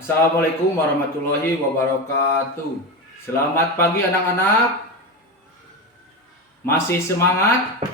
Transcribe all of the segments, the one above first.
Assalamualaikum warahmatullahi wabarakatuh. Selamat pagi anak-anak. Masih semangat?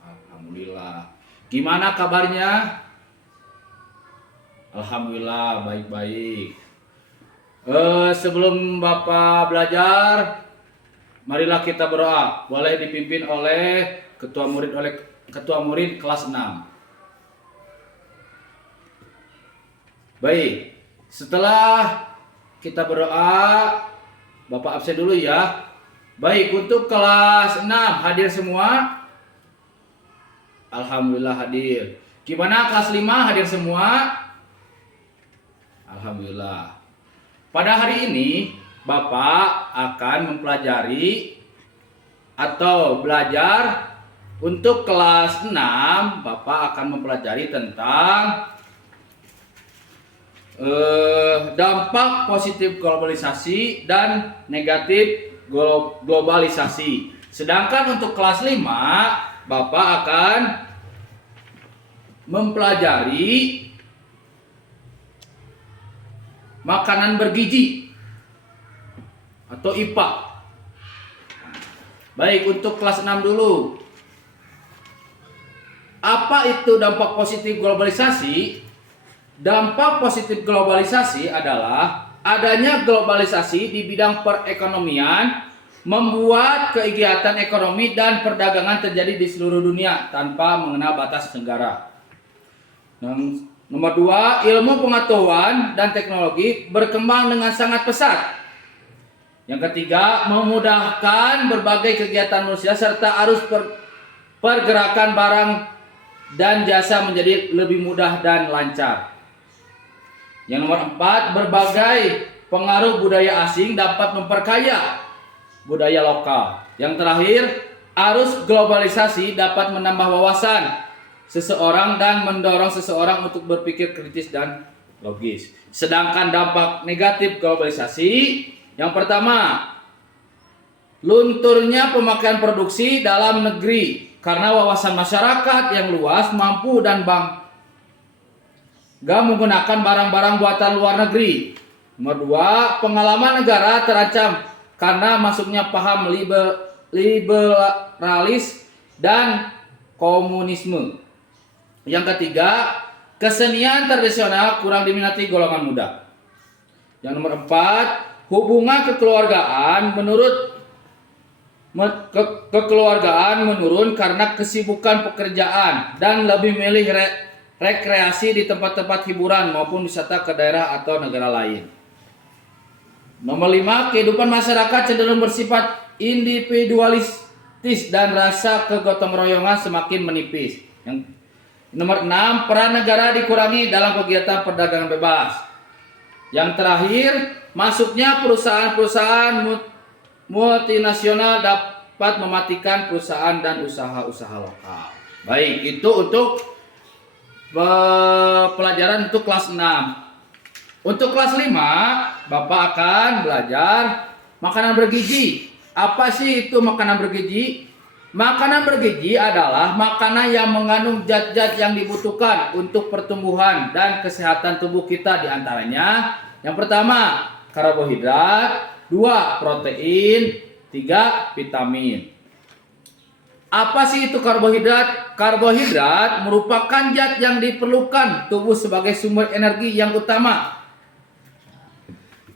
Alhamdulillah. Gimana kabarnya? Alhamdulillah baik-baik. Sebelum Bapak belajar, marilah kita berdoa. Boleh dipimpin oleh ketua murid kelas 6. Baik. Setelah kita berdoa, Bapak absen dulu ya. Baik, untuk kelas 6 hadir semua? Alhamdulillah hadir. Gimana kelas 5 hadir semua? Alhamdulillah. Pada hari ini Bapak akan mempelajari atau belajar untuk kelas 6. Bapak akan mempelajari tentang dampak positif globalisasi dan negatif globalisasi. Sedangkan untuk kelas 5, Bapak akan mempelajari makanan bergizi atau IPA. Baik, untuk kelas 6 dulu. Apa itu dampak positif globalisasi? Dampak positif globalisasi adalah adanya globalisasi di bidang perekonomian membuat kegiatan ekonomi dan perdagangan terjadi di seluruh dunia tanpa mengenal batas negara. Nomor 2, ilmu pengetahuan dan teknologi berkembang dengan sangat pesat. Yang ketiga, memudahkan berbagai kegiatan manusia serta arus pergerakan barang dan jasa menjadi lebih mudah dan lancar. Yang nomor 4, berbagai pengaruh budaya asing dapat memperkaya budaya lokal. Yang terakhir, arus globalisasi dapat menambah wawasan seseorang dan mendorong seseorang untuk berpikir kritis dan logis. Sedangkan dampak negatif globalisasi, yang pertama, lunturnya pemakaian produksi dalam negeri karena wawasan masyarakat yang luas mampu dan gak menggunakan barang-barang buatan luar negeri. Nomor 2, pengalaman negara terancam karena masuknya paham liberalis dan komunisme. Yang ketiga, kesenian tradisional kurang diminati golongan muda. Yang nomor 4, hubungan kekeluargaan menurun karena kesibukan pekerjaan dan lebih milih rekreasi di tempat-tempat hiburan maupun wisata ke daerah atau negara lain. Nomor 5, kehidupan masyarakat cenderung bersifat individualistis dan rasa kegotong royongan semakin menipis. Nomor 6, peran negara dikurangi dalam kegiatan perdagangan bebas. Yang terakhir, masuknya perusahaan-perusahaan multinasional dapat mematikan perusahaan dan usaha-usaha lokal. Baik, itu untuk pelajaran untuk kelas 6. Untuk kelas 5, Bapak akan belajar makanan bergizi. Apa sih itu makanan bergizi? Makanan bergizi adalah makanan yang mengandung zat-zat yang dibutuhkan untuk pertumbuhan dan kesehatan tubuh kita, di antaranya yang pertama, karbohidrat, 2, protein, 3, vitamin. Apa sih itu karbohidrat? Karbohidrat merupakan zat yang diperlukan tubuh sebagai sumber energi yang utama.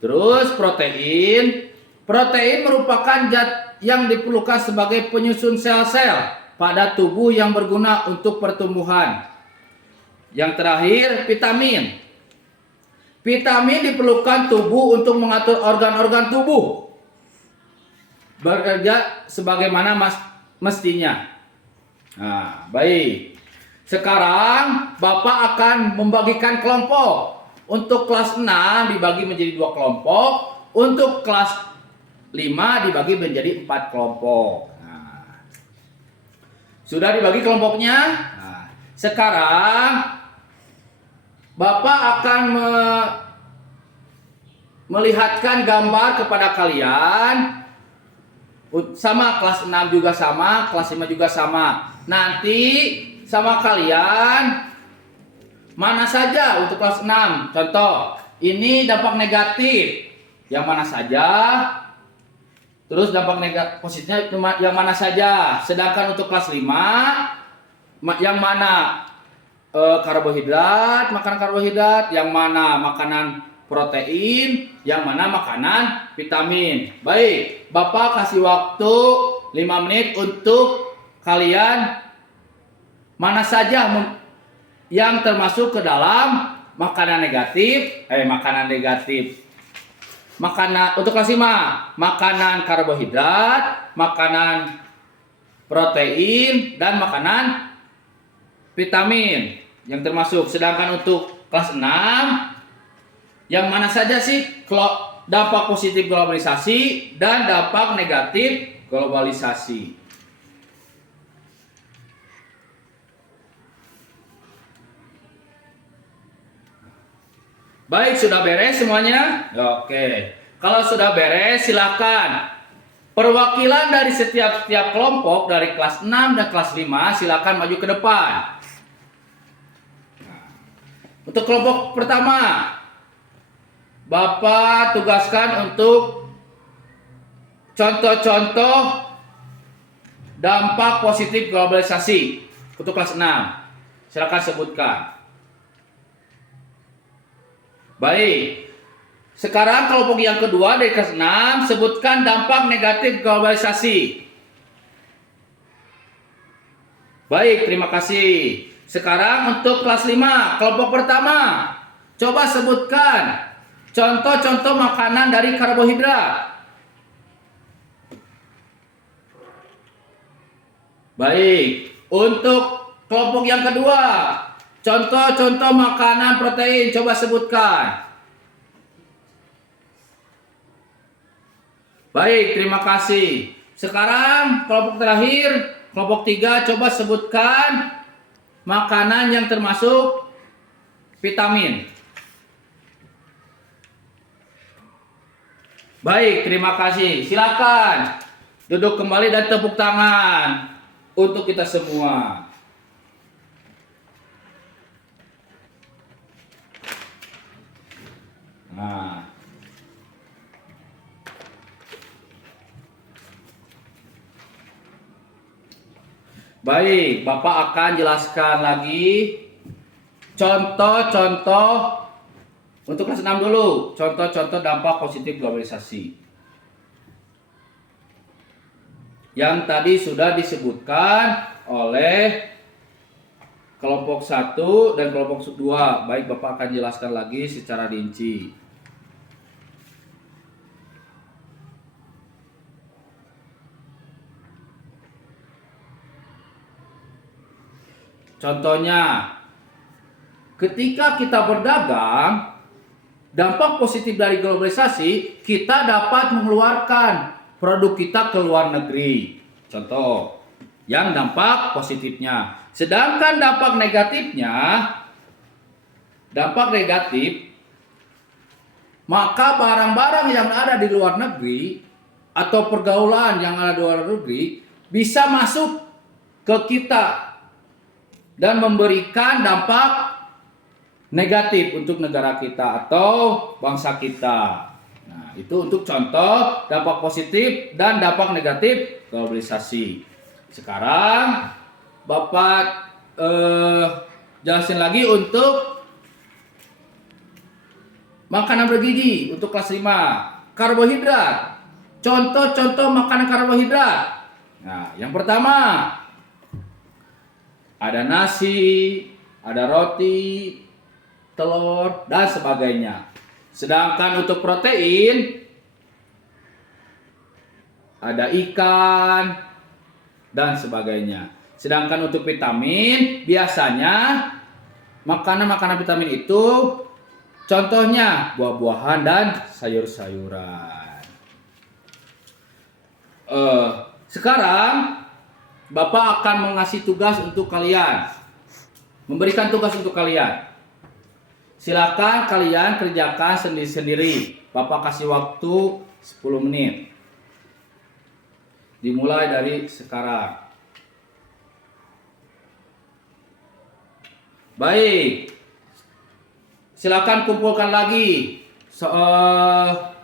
Terus protein. Protein merupakan zat yang diperlukan sebagai penyusun sel-sel pada tubuh yang berguna untuk pertumbuhan. Yang terakhir, vitamin. Vitamin diperlukan tubuh untuk mengatur organ-organ tubuh bekerja sebagaimana mestinya. Nah, baik. Sekarang Bapak akan membagikan kelompok. Untuk kelas 6 dibagi menjadi 2 kelompok. Untuk kelas 5 dibagi menjadi 4 kelompok. Nah, sudah dibagi kelompoknya? Nah, sekarang Bapak akan melihatkan gambar kepada kalian. Sama, kelas 6 juga sama, kelas 5 juga sama. Nanti sama kalian mana saja untuk kelas 6. Contoh, ini dampak negatif yang mana saja. Terus dampak negatif positifnya yang mana saja. Sedangkan untuk kelas 5 yang mana karbohidrat, makanan karbohidrat, yang mana makanan protein, yang mana makanan vitamin. Baik, Bapak kasih waktu 5 menit untuk kalian mana saja yang termasuk ke dalam makanan negatif, makanan untuk kelas 5, makanan karbohidrat, makanan protein, dan makanan vitamin yang termasuk. Sedangkan untuk kelas 6, yang mana saja sih dampak positif globalisasi dan dampak negatif globalisasi. Baik, sudah beres semuanya? Oke. Kalau sudah beres, silakan perwakilan dari setiap kelompok dari kelas 6 dan kelas 5 silakan maju ke depan. Untuk kelompok pertama, Bapak tugaskan untuk contoh-contoh dampak positif globalisasi untuk kelas 6. Silakan sebutkan. Baik. Sekarang kelompok yang kedua dari kelas 6, sebutkan dampak negatif globalisasi. Baik, terima kasih. Sekarang untuk kelas 5, kelompok pertama, coba sebutkan contoh-contoh makanan dari karbohidrat. Baik, untuk kelompok yang kedua, contoh-contoh makanan protein, coba sebutkan. Baik, terima kasih. Sekarang kelompok terakhir, kelompok 3, coba sebutkan makanan yang termasuk vitamin. Baik, terima kasih. Silakan duduk kembali dan tepuk tangan untuk kita semua. Nah, baik, Bapak akan jelaskan lagi contoh-contoh untuk kelas 6 dulu. Contoh-contoh dampak positif globalisasi yang tadi sudah disebutkan oleh kelompok 1 dan kelompok 2. Baik, Bapak akan jelaskan lagi secara rinci. Contohnya, ketika kita berdagang, dampak positif dari globalisasi, kita dapat mengeluarkan produk kita ke luar negeri. Contoh, yang dampak positifnya. Sedangkan dampak negatifnya, maka barang-barang yang ada di luar negeri atau pergaulan yang ada di luar negeri bisa masuk ke kita dan memberikan dampak negatif untuk negara kita atau bangsa kita. Nah, itu untuk contoh dampak positif dan dampak negatif globalisasi. Sekarang Bapak jelasin lagi untuk makanan bergizi untuk kelas 5. Karbohidrat. Contoh-contoh makanan karbohidrat. Nah, yang pertama ada nasi, ada roti, telur, dan sebagainya. Sedangkan untuk protein ada ikan dan sebagainya. Sedangkan untuk vitamin, biasanya makanan-makanan vitamin itu contohnya buah-buahan dan sayur-sayuran. Sekarang Bapak akan mengasih tugas untuk kalian, memberikan tugas untuk kalian. Silakan kalian kerjakan sendiri-sendiri. Bapak kasih waktu 10 menit. Dimulai dari sekarang. Baik. Silakan kumpulkan lagi soal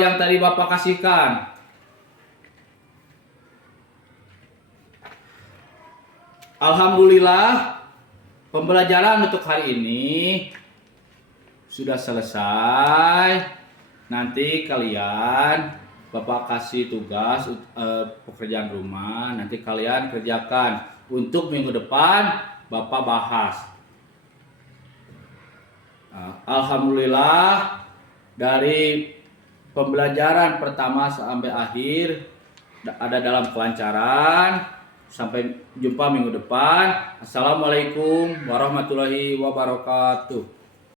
yang tadi Bapak kasihkan. Alhamdulillah, pembelajaran untuk hari ini sudah selesai. Nanti kalian, Bapak kasih tugas pekerjaan rumah, nanti kalian kerjakan. Untuk minggu depan Bapak bahas. Alhamdulillah, dari pembelajaran pertama sampai akhir ada dalam kelancaran. Sampai jumpa minggu depan. Assalamualaikum warahmatullahi wabarakatuh.